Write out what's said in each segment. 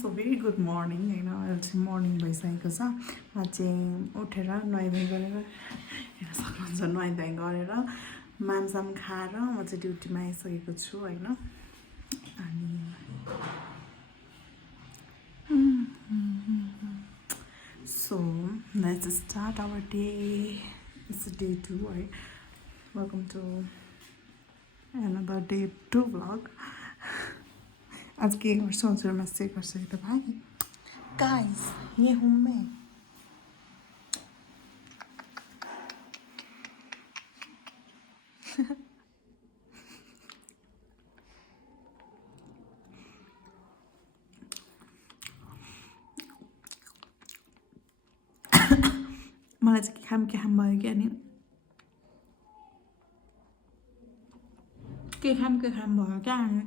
So very good morning होइन अहिले चाहिँ मर्निङ भइसकेको छ म चाहिँ उठेर नुहाइधुवाइ गरेर हेर्न सक्नुहुन्छ नुहाइधुवाइ गरेर मामसाम खाएर म चाहिँ ड्युटीमा आइसकेको छु होइन अनि so let's start our day it's day 2 है welcome to another day 2 vlog आज के गर्छु हजुरमा सेयर गर्छु है त भाइ गाइस ये हूँ मैं मलाई चाहिँ के खाम भयो क्या नि के खाम भयो क्या अनि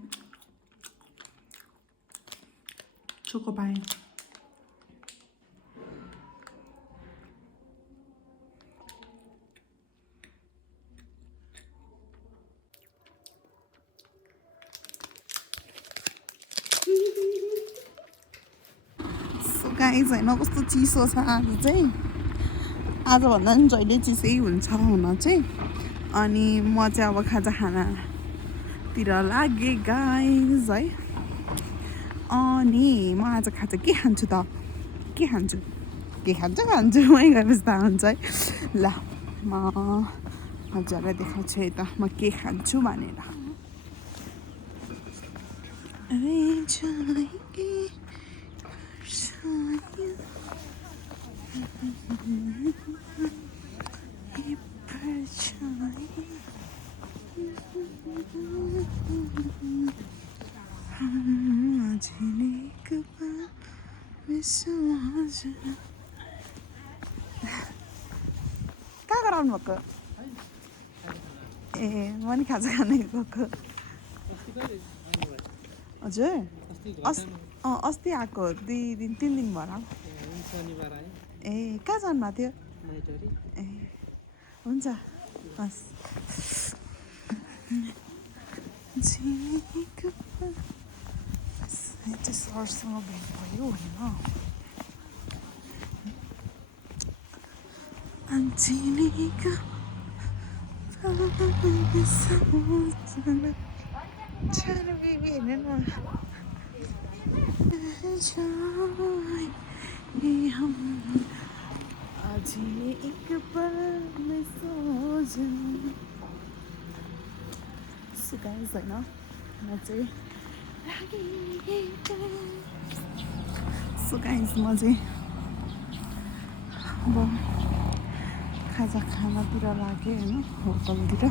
चोको पाएँ गाइस होइन कस्तो चिसो छ आज चाहिँ आजभन्दा पनि जहिले चिसै हुन्छ हुन चाहिँ अनि म चाहिँ अब खाजा खानातिर लागेँ गाइस है अनि म आज खाजा के खान्छु त के खान्छु मै गएपछि थाहा हुन्छ है ल म हजुरलाई देखाउँछु है त म के खान्छु भनेर कहाँ गराउनु भएको ए म नि खाजा खाने गएको हजुर अस्ति आएको 2 दिन 3 दिन भएर ए कहाँ जानुभएको थियो ए हुन्छ हस् सरसँग भेट भयो होइन गाइस होइन म चाहिँ म चाहिँ अब खाजा खानातिर लागेँ होइन होटलतिर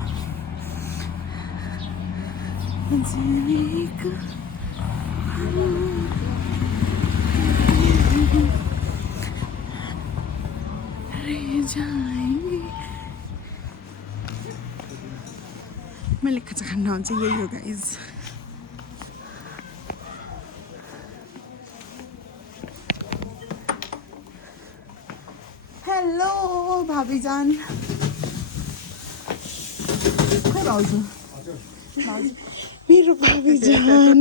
मैले खाजा खान हुन्छ यही हो गाइस हेलो भाबीजान खै भाउजू मेरो भाबीजान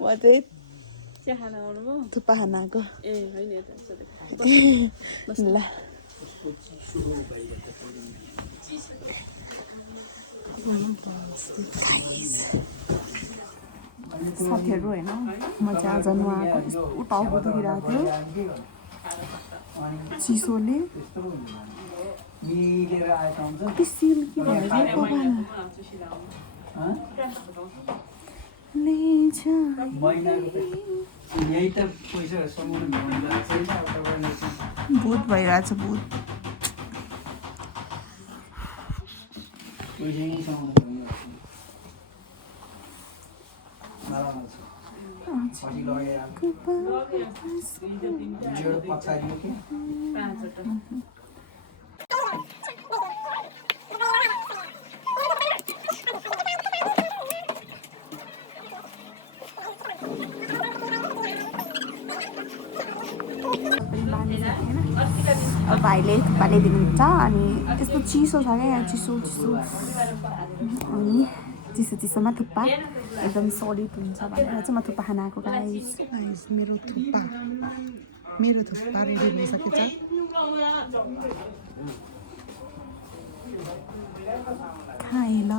म चाहिँ थुक्पा खान आएको ल साथीहरू होइन म चाहिँ आज नुहाएको यस्तो टाउको दुखिरहेको थियो चिसोले पिसिल के भूत भइरहेछ भूत अब भाइले थुक्पा ल्याइदिनुहुन्छ अनि त्यस्तो चिसो छ क्या चिसो अनि चिसो चिसोमा थुक्पा एकदम सलिड हुन्छ भनेर चाहिँ म थुक्पा खान आएको गाइस मेरो थुक्पा रेडी भइसकेको छ खाएँ ल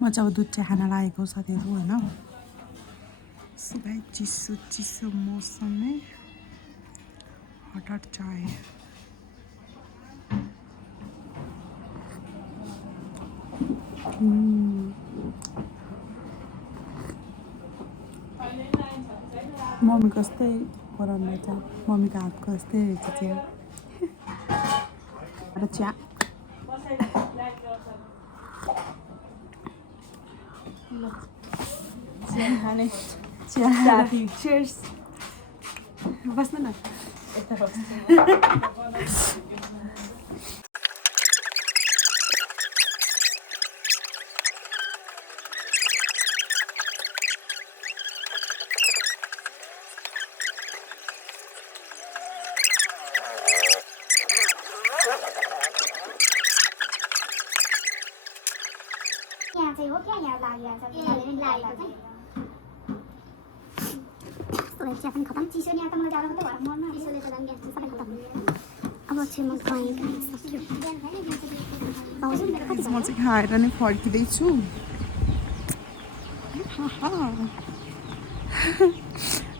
म चाहिँ अब दुध चिया खान लागेको साथीहरू होइन सुबह चिसो चिसो मौसम में हट चाय मम्मी कस्तै बनाउनु छ मम्मीको हातको जस्तै रहेछ चिया र चिया Cheers. बस्नु न यहाँ चाहिँ हो क्या यहाँ लागिरहेको छ चिया पनि खतम चिसो नि यहाँ त मलाई जाडो मात्रै भएर मर्नु चिसोले त झन् ग्यास सबै खतम अब चाहिँ म गएँ सक्यो म चाहिँ खाएर नै फर्किँदैछु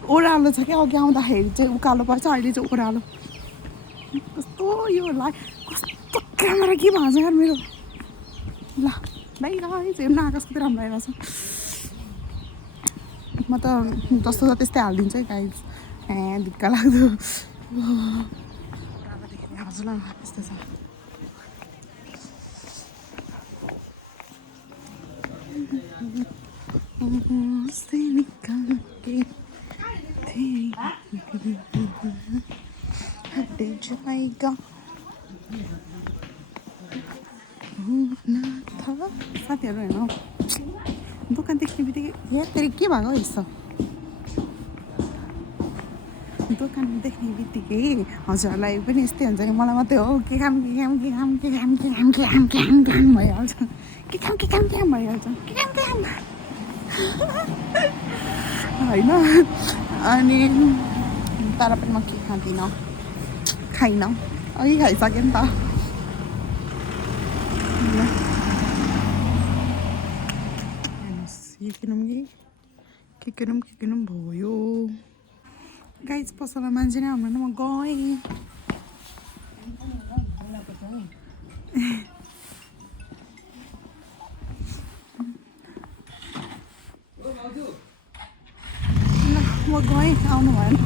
ओह्रालो छ क्या अघि आउँदाखेरि चाहिँ उकालो पर्छ अहिले चाहिँ ओह्रालो कस्तो यो कस्तो क्यामेरा के भएको छ यार मेरो ल भाइ गाइस हेर्नु आकाश कति राम्रो आइरहेको छ म त जस्तो छ त्यस्तै हालिदिन्छु है गाइस ढुक्क लाग्दो हजुर यस्तो छ साथीहरू होइन दोकान देख्ने बित्तिकै हेर के भएको यस्तो दोकान देख्ने बित्तिकै हजुरहरूलाई पनि यस्तै हुन्छ कि मलाई मात्रै हो के काम भइहाल्छ भइहाल्छ होइन अनि तर पनि म के खाँदिनँ खाइनँ अघि खाइसकेँ नि त के किनौँ भयो गाइस पसलमा मान्छे नै आउनु म गएँ म गएँ आउनु भएन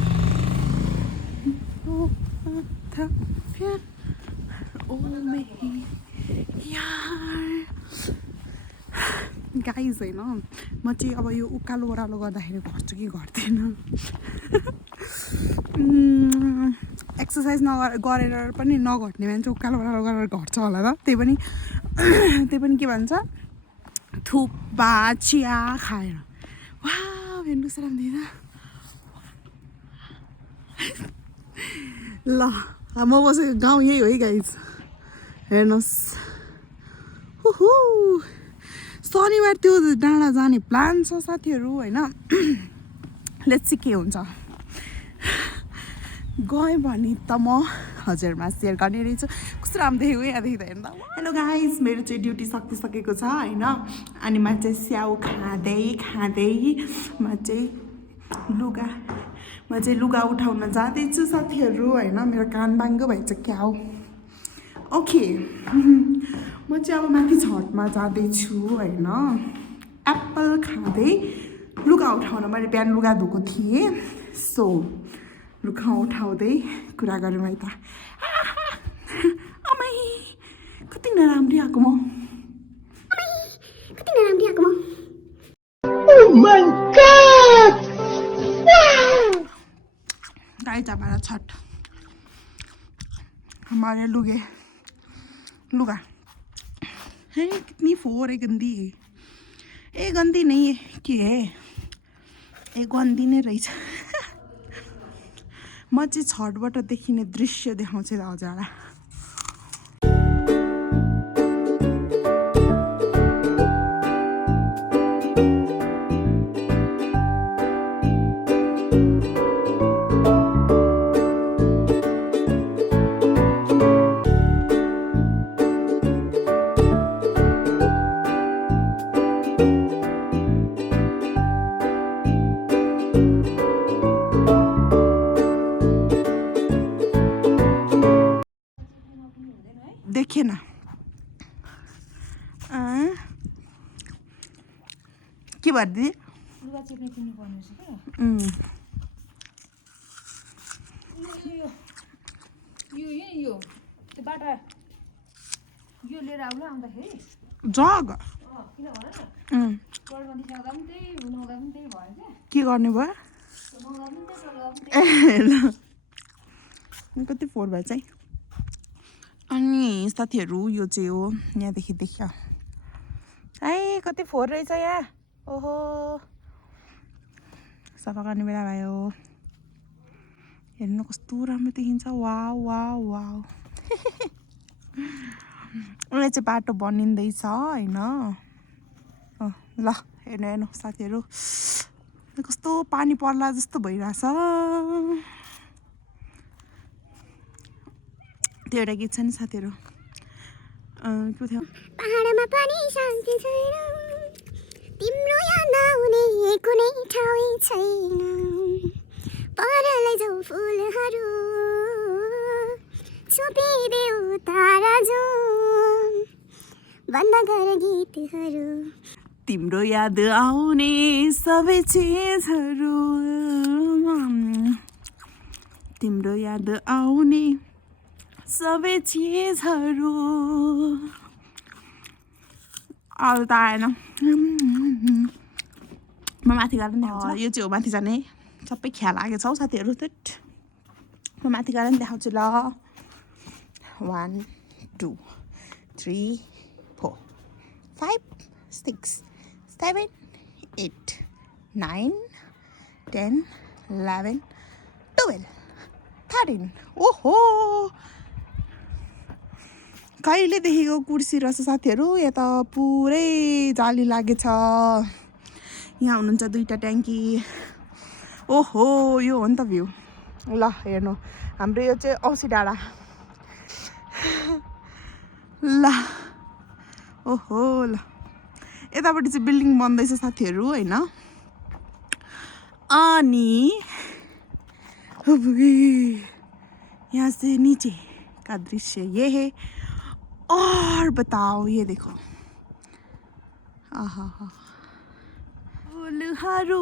गाइस होइन म चाहिँ अब यो उकालो ओह्रालो गर्दाखेरि घट्छु कि घट्दैन एक्सर्साइज गरेर पनि नघट्ने मान्छे उकालो गरेर घट्छ होला त त्यही पनि के भन्छ थुक्पा चिया खाएर वा हेर्नुहोस् राम्रै ल म बसेको गाउँ यही हो है गाइज हेर्नुहोस् शनिबार त्यो डाँडा जाने प्लान छ साथीहरू होइन लेट्स सी के हुन्छ गएँ भने त म हजुरमा सेयर गर्ने रहेछु कस्तो राम्रो देखेको यहाँदेखि त हेर्दा हेलो गाइज मेरो चाहिँ ड्युटी सकिसकेको छ होइन अनि म चाहिँ स्याउ खाँदै म चाहिँ लुगा उठाउन जाँदैछु साथीहरू होइन मेरो कान बाङ्गो भएछ क्या हो ओके म चाहिँ अब माथि छतमा जाँदैछु होइन एप्पल खाँदै लुगा उठाउन मैले बिहान लुगा धोएको थिएँ सो लुगा उठाउँदै कुरा गरौँ है त अमै कति नराम्री आएको म गाइस हमारा छठ हमारे लुगा है कितनी फोर है गंदी है ए गंदी नहीं है के है ए गंदी नै रहेछ म चाहिँ छतबाट देखिने दृश्य देखाउँछु हजुरलाई देखेन के भर्दी लुगा चेप्ने किन्नु पर्ने रहेछ क्या यो त्यो बाटा यो लिएर आउनु आउँदाखेरि जग किन भन न गरमा दिसाउँदा पनि त्यही हुनाउँदा पनि त्यही भयो क्या के गर्ने भयो मगाउँदा पनि त्यही ल कति फोर भयो चाहिँ अनि साथीहरू यो चाहिँ हो यहाँदेखि देखियो है कति फोर रहेछ यहाँ ओहो सफा गर्ने बेला भयो हेर्नु कस्तो राम्रो देखिन्छ वाउ वाउ वाउ उसले चाहिँ बाटो बनिँदैछ होइन ल हेर्नु साथीहरू कस्तो पानी पर्ला जस्तो भइरहेछ त्यो एउटा गीत छ नि साथीहरू के थियो पहाडमा पनि शान्ति छैन तिम्रो याद आउने कुनै ठाउँ छैन परलै जाऊ फुलहरू छोपिदेऊ तारा जाउँ बन्द गर गीतहरू तिम्रो याद आउने सबै चिजहरू तिम्रो याद आउने सबै चिजहरू अरू त आएन म माथि गएर नि देखाउँछु यो चाहिँ हो माथि जाने सबै ख्या लागेको छ हौ साथीहरू त्यट म माथि गएर नि देखाउँछु ल 1 2 3 4 5 6 7 8 9 10 11 12 13 ओहो कहिलेदेखिको कुर्सी रहेछ साथीहरू यहाँ त पुरै जाली लागेछ यहाँ हुनुहुन्छ दुईवटा ट्याङ्की ओहो यो हो नि त भ्यू ल हेर्नु हाम्रो यो चाहिँ औँसी डाँडा ल ओहो ल यतापट्टि चाहिँ बिल्डिङ बन्दैछ साथीहरू होइन अनि यहाँ से नीचे का दृश्य ये है और बताओ ये देखो आहा फुलहरू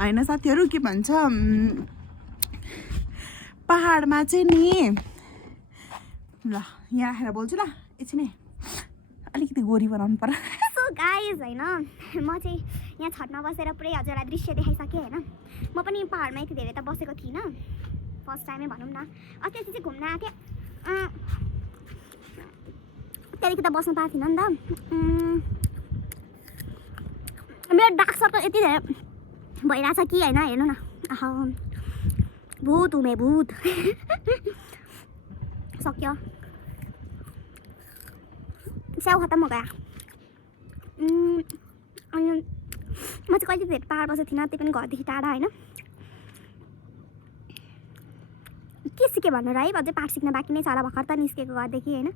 होइन साथीहरू के भन्छ पहाडमा चाहिँ नि ल यहाँ राखेर बोल्छु ल एकछिन है अलिकति गोरी बनाउनु पर्यो सो गाइज होइन म चाहिँ यहाँ छतमा बसेर पुरै हजुरलाई दृश्य देखाइसकेँ होइन म पनि पहाडमा यति धेरै त बसेको थिइनँ फर्स्ट टाइमै भनौँ न। अस्ति चाहिँ घुम्न आएको थिएँ, त्यहाँदेखि त बस्नु पाएको थिइनँ नि त। मेरो डार्क सर्कल यति धेरै भइरहेछ कि होइन, हेर्नु न। भूत हुमे भूत सक्यो, स्याउ खत्तम हो गया। अनि म चाहिँ कहिले धेरै टाढा बसेको थिइनँ, त्यही पनि घरदेखि टाढा होइन। के सिकेँ भन्नु र है, अझै पाठ सिक्न बाँकी नै छ होला, भर्खर त निस्केको घरदेखि होइन।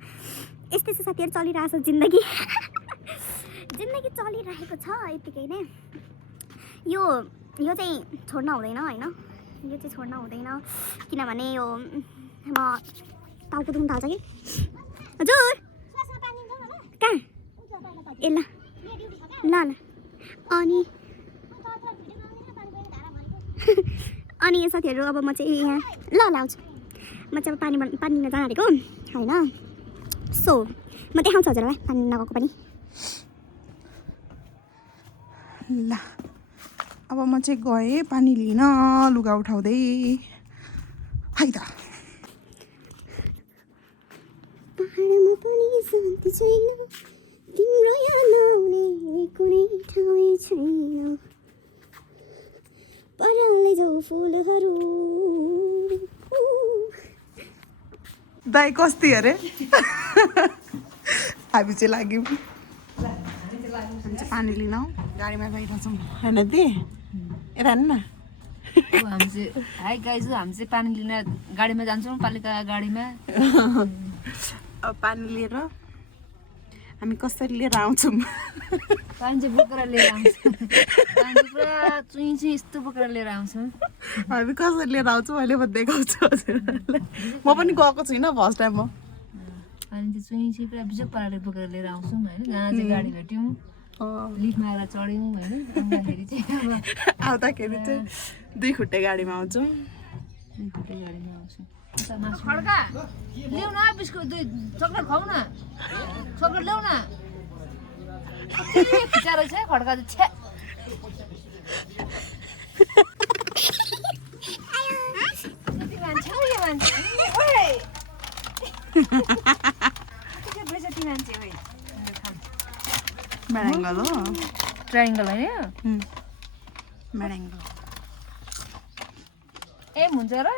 यस्तै यस्तो साथीहरू चलिरहेछ जिन्दगी जिन्दगी चलिरहेको छ यतिकै नै। यो चाहिँ छोड्न हुँदैन होइन, यो चाहिँ छोड्न हुँदैन, किनभने यो म टाउको दुख्न थाल्छ कि। हजुर कहाँ ए ल ल ल अनि साथीहरू अब म चाहिँ यहाँ ल आउँछु। म चाहिँ अब पानी लिन जान आँटेको होइन। सो म देखाउँछु हजुरलाई पानी नगएको पनि। ल अब म चाहिँ गएँ पानी लिन, लुगा उठाउँदै है त। पहाडमा पनि शान्ति छैन, तिम्रो याद आउने कुनै ठाउँ छैन, पराले जाऊ फुलहरू। दाइ कस्ती अरे हामी चाहिँ लाग्यौँ, हामी चाहिँ पानी लिन गाडीमा गइरहेछौँ होइन दि यता हेर्नु न। हामी चाहिँ हाई गाइज, हामी चाहिँ पानी लिन गाडीमा जान्छौँ, पालिका गाडीमा। अब पानी लिएर हामी कसरी लिएर आउँछौँ। पानी चाहिँ बोकेर लिएर आउँछौँ, पानी चाहिँ पुरा चुइँ यस्तो बोकेर लिएर आउँछौँ। हामी कसरी लिएर आउँछौँ अहिले म देखाउँछु हजुरहरूलाई। म पनि गएको छुइनँ, फर्स्ट टाइम हो। पानी चाहिँ चुइँ पुरा बिजोक पाराले बोकेर लिएर आउँछौँ होइन। जहाँ चाहिँ गाडी भेट्यौँ लिफमा आएर चढ्यौँ होइन। आउँदाखेरि चाहिँ आउँदाखेरि चाहिँ 2 खुट्टे गाडीमा आउँछौँ। 2 खुट्टे गाडीमा आउँछौँ। खड्का ल्याउ न बिस्कुट, 2 चक्लेट खाऊ न, चक्लेट ल्याउ न। खिचा रहेछ खड्का चाहिँ छ्या। मान्छे हो यो मान्छे, मान्छे हो मेरेङ्गल हो, ट्राइङ्गल होइन मेरेङ्गल। एम हुन्छ र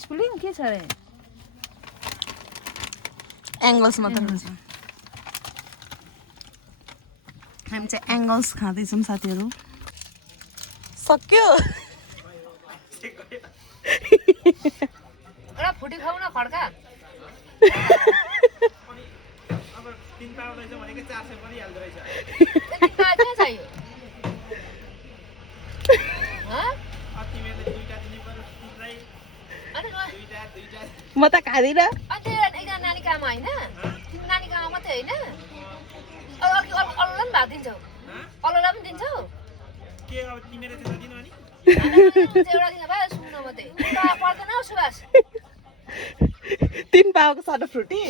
स्पेलिङ के छ अरे? एङ्गल्स मात्र हुन्छ। हामी चाहिँ एङ्गल्स खाँदैछौँ साथीहरू। सक्यो एउटा फुटी खाऊ न खड्का। म त खाँदिनँ। एकजना नानी कामा होइन, तिमी नानी कामा मात्रै होइन, अरूलाई पनि भात दिन्छौ, अरूलाई पनि दिन्छौ। एउटा दिन भयो सुन्न मात्रै पर्दैन हौ सुभाष। 3 पाउको सानो फ्रुटी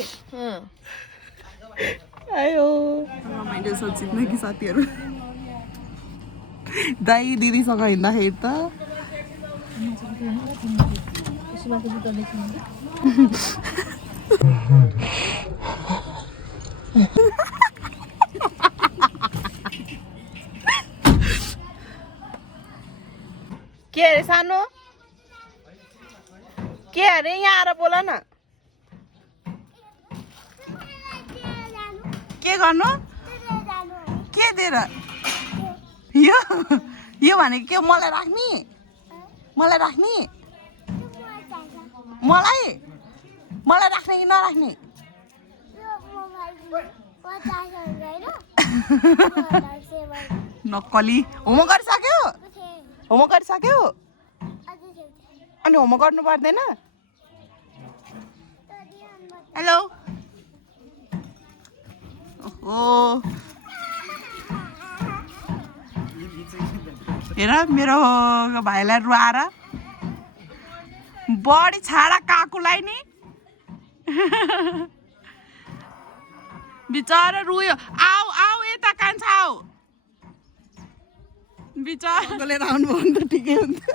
आयो। मैले सोचिनँ कि साथीहरू दाइ दिदीसँग हिँड्दाखेरि त के अरे सानो, के अरे यहाँ आएर बोल न। के गर्नु, के दिएर यो भनेको के? मलाई राख्ने, मलाई राख्ने, मलाई राख्ने कि नराख्ने? नक्कली। होमवर्क गरिसक्यो, होमवर्क गरिसक्यो अनि होमवर्क गर्नु पर्दैन? हेलो ओहो हेर मेरो भाइलाई रुवाएर बढी छाडा काकुलाई नि बिचारा रुयो। आऊ आऊ यता कान्छा आऊ। बिचारा लिएर आउनु भने त ठिकै हुन्थ्यो।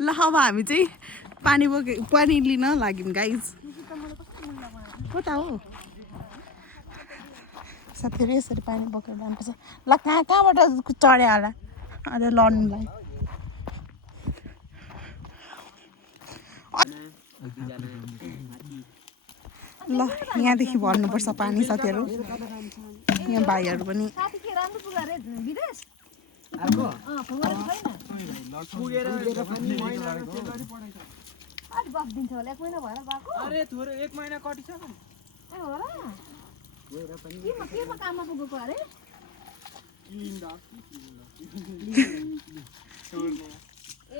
ल अब हामी चाहिँ पानी लिन लाग्यौँ गाइज कता हो साथीहरू यसरी पानी बोकेर जानुपर्छ ल कहाँबाट चढ्यो होला अझ लड्नुलाई ल यहाँदेखि भर्नुपर्छ पानी साथीहरू यहाँ भाइहरू पनि साथी के राम्रो पुग्यो अरे विदेश अलिक गफ दिन्छ होला 1 महिना भएर गएको अरे थोरै 1 महिना कटिसक्यो ए हो र केमा काममा पुगेको अरे ए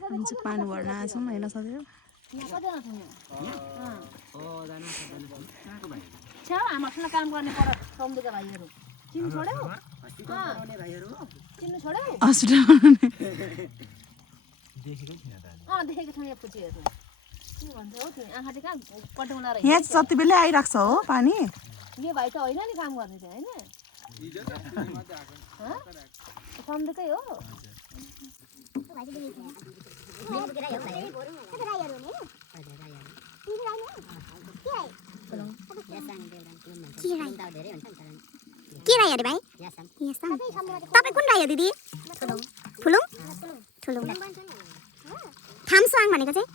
हामी चाहिँ पानी भर्न आएको छौँ होइन साथीहरू यहाँ कतिजना छ छ्या हामीसँग काम गर्ने पर सौन्दर्य भाइहरू चिन्नु छोड्यौ चिन्नु छोड्यौ हस्पिटल देखेको छैन यो पुचीहरू के भन्छ हौ तिमी आँखा चाहिँ कहाँ पट्याउँला रहेछ यहाँ चाहिँ जति बेलै आइरहेको छ हो पानी यो भाइ त होइन नि काम गर्ने चाहिँ होइन सन्देकै हो के राई अरे भाइ तपाईँ कुन राई हो दिदी फुलुङ ठुलुङ थामसाङ भनेको चाहिँ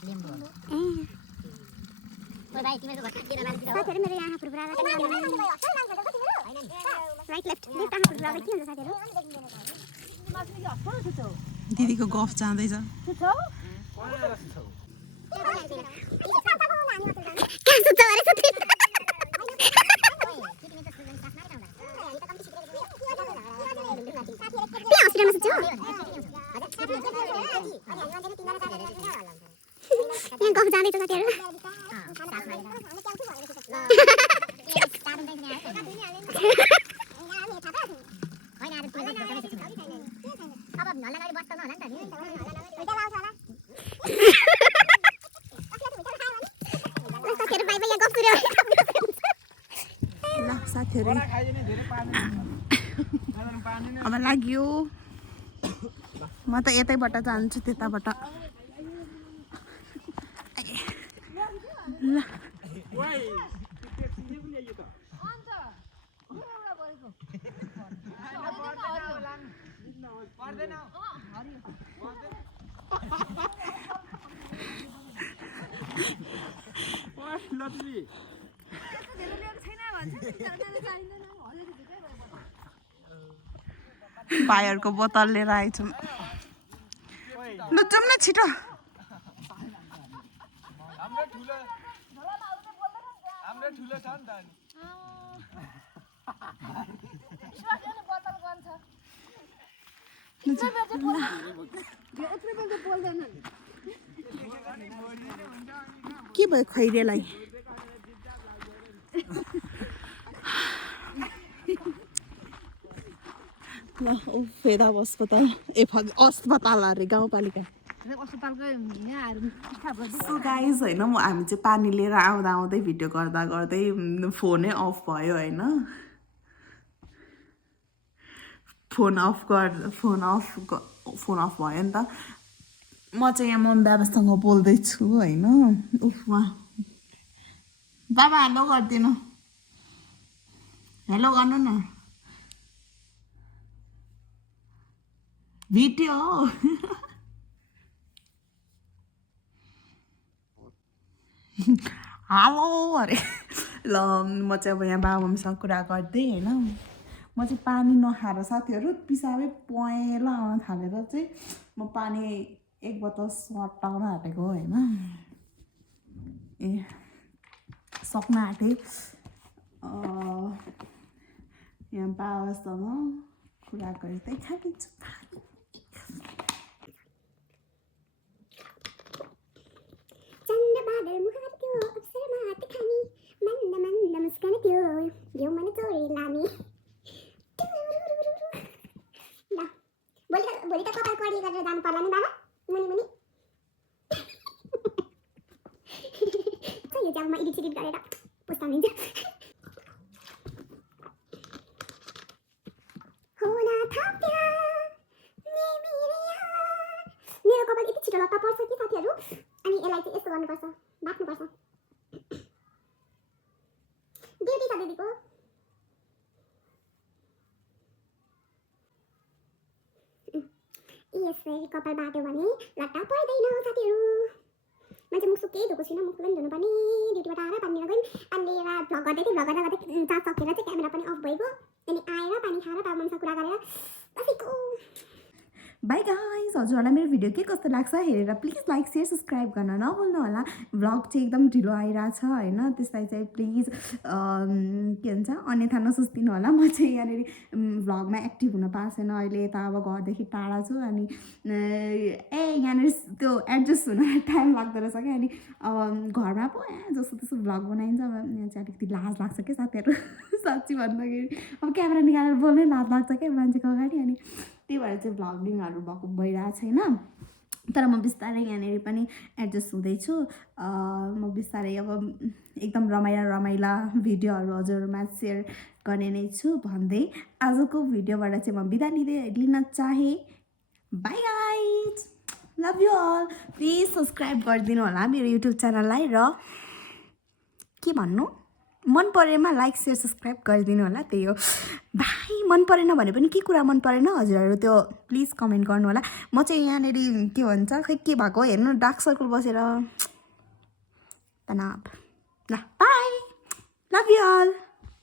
साथीहरू मेरो यहाँ राइट लेफ्ट लेफ्ट आँखा फुर्कुराएर के हुन्छ साथीहरू दिदीको गफ जाँदैछ कहाँ सुत्छ अरे साथी त्यही हस्पिटलमा सुत्छ यहाँ गफ जाँदैछ साथीहरू ल साथीहरू अब लाग्यो म त यतैबाट जान्छु त्यताबाट ल भाइहरूको बोतल लिएर आएछौँ ल जाउँ न छिटो हाम्रो ठुलो छ नि त के भयो खैरेलाई ल फेदा अस्पताल अस्पताल अरे गाउँपालिका सो गाइज होइन हामी चाहिँ पानी लिएर आउँदा आउँदै भिडियो गर्दा गर्दै फोनै अफ भयो होइन फोन अफ भयो नि त म चाहिँ यहाँ मम्मी बाबासँग बोल्दैछु होइन उफमा बाबा हेलो गरिदिनु हेलो गर्नु न भिडियो हेलो अरे ल म चाहिँ अब यहाँ बाबा मम्मीसँग कुरा गर्दै होइन म चाहिँ पानी नखाएर साथीहरू पिसाबै पहेँला आउन थालेर चाहिँ म पानी 1 बोतल सटाउन आँटेको होइन ए सक्न आँटेँ यहाँ बाबासँग कुरा गर्दै खाइदिन्छु भोलि त कपाल कडी गरेर जानु पर्ला नि बाबा मुनि मुनि यो जाउमा एडिट सिडिट गरेर पोस्ट हालिन्छ मेरो गर्नुपर्छ बाट्नुपर्छ ड्युटी छ दिदीको यसरी कपाल बाट्यो भने लट्टा पर्दैन साथीहरू मान्छे मुख सुकै धोएको छुइनँ मुख पनि धुनु पर्ने ड्युटीबाट आएर पानी लिएर गयौँ अनि लिएर भ्लग गर्दै थिएँ भ्लग गर्दा चार्ज सकेर चाहिँ क्यामेरा पनि अफ भइगयो अनि आएर पानी खाएर बाबुसँग कुरा गरेर बसेको बाई गाइस हजुरहरूलाई मेरो भिडियो के कस्तो लाग्छ हेरेर प्लिज लाइक सेयर सब्सक्राइब गर्न नभुल्नु होला भ्लग चाहिँ एकदम ढिलो आइरहेछ होइन त्यसलाई चाहिँ प्लिज के भन्छ अन्यथा नसोचिदिनु होला म चाहिँ यहाँनिर भ्लगमा एक्टिभ हुन पाएको छैन अहिले यता अब घरदेखि टाढा छु अनि यहाँनिर त्यो एडजस्ट हुन टाइम लाग्दो रहेछ क्या अनि अब घरमा पो जस्तो त्यस्तो भ्लग बनाइन्छ अब यहाँ चाहिँ अलिकति लाज लाग्छ क्या साथीहरू साँच्ची भन्दाखेरि अब क्यामेरा निकालेर बोल्नै लाज लाग्छ क्या मान्छेको अगाडि अनि त्यही भएर चाहिँ भ्लगिङहरू भएको भइरहेको छैन तर म बिस्तारै यहाँनिर पनि एडजस्ट हुँदैछु म बिस्तारै अब एकदम रमाइला भिडियोहरू हजुरहरूमा सेयर गर्ने नै छु भन्दै आजको भिडियोबाट चाहिँ म बिदा लिन चाहेँ bye guys love you all please subscribe गरिदिनु होला मेरो युट्युब च्यानललाई र के भन्नु मन परेमा लाइक सेयर सब्सक्राइब गरिदिनु होला त्यही हो भाइ मन परेन भने पनि के कुरा मन परेन हजुरहरू त्यो प्लिज कमेन्ट गर्नु होला म चाहिँ यहाँनिर के भन्छ खै के भएको हेर्नु डार्क सर्कल बसेर तनाव ल बाई लभ यु अल